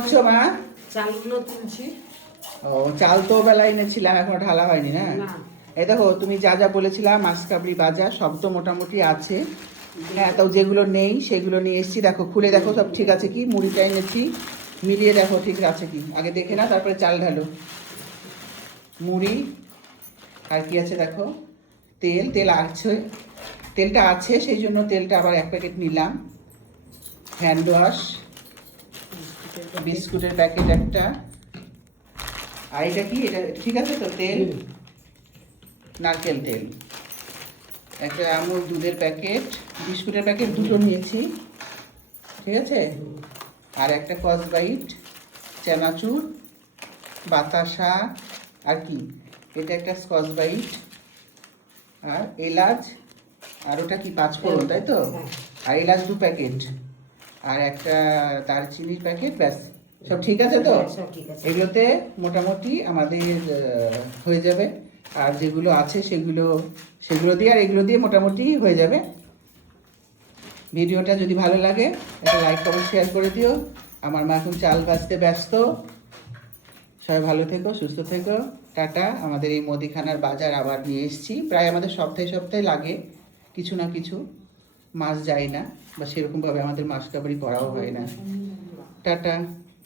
করছো মা? চালগুলো তুলছি। ও, চাল তো বেলায় এনেছিলাম, এখনো ঢালা হয়নি না? এই দেখো, তুমি যা যা বলেছিলাম মাসকাবরি বাজার সব তো মোটামুটি আছে। হ্যাঁ, তো যেগুলো নেই সেগুলো নিয়ে এসেছি। দেখো, খুলে দেখো সব ঠিক আছে কি। মুড়িটা এনেছি, মিলিয়ে দেখো ঠিক আছে কি। আগে দেখে না, তারপরে চাল ঢালো। মুড়ি আর কি আছে দেখো। তেল তেল আছে, তেলটা আছে সেই জন্য তেলটা আবার 1 প্যাকেট নিলাম। হ্যান্ড ওয়াশ, বিস্কুটের প্যাকেট একটা। আর এটা কি? এটা ঠিক আছে তো? তেল, নারকেল তেল একটা, আমুল দুধের প্যাকেট, বিস্কুটের প্যাকেট দুটো নিয়েছি, ঠিক আছে। আর একটা কসবাইট, চানাচুর, বাতাসা, আর কি এটা একটা স্কচবাইট, আর এলাচ, আর ওটা কি পাঁচফোড়ন, তাই তো? আর এলাচ 2 প্যাকেট, আর একটা দারচিনির প্যাকেট, ব্যাস। সব ঠিক আছে তো? এগুলোতে মোটামুটি আমাদের হয়ে যাবে। আর যেগুলো আছে সেগুলো সেগুলো দিয়ে, আর এগুলো দিয়ে মোটামুটি হয়ে যাবে। ভিডিওটা যদি ভালো লাগে একটা লাইক কমেন্ট শেয়ার করে দিও। আমার মা এখন চাল ভাজতে ব্যস্ত। সবাই ভালো থেকো, সুস্থ থেকো, টাটা। আমাদের এই মুদিখানার বাজার আবার নিয়ে এসেছি। প্রায় আমাদের সপ্তাহে সপ্তাহে লাগে কিছু না কিছু, মাস যায় না, বা সেরকমভাবে আমাদের মাস কাবারি করাও হয় না। টাটা।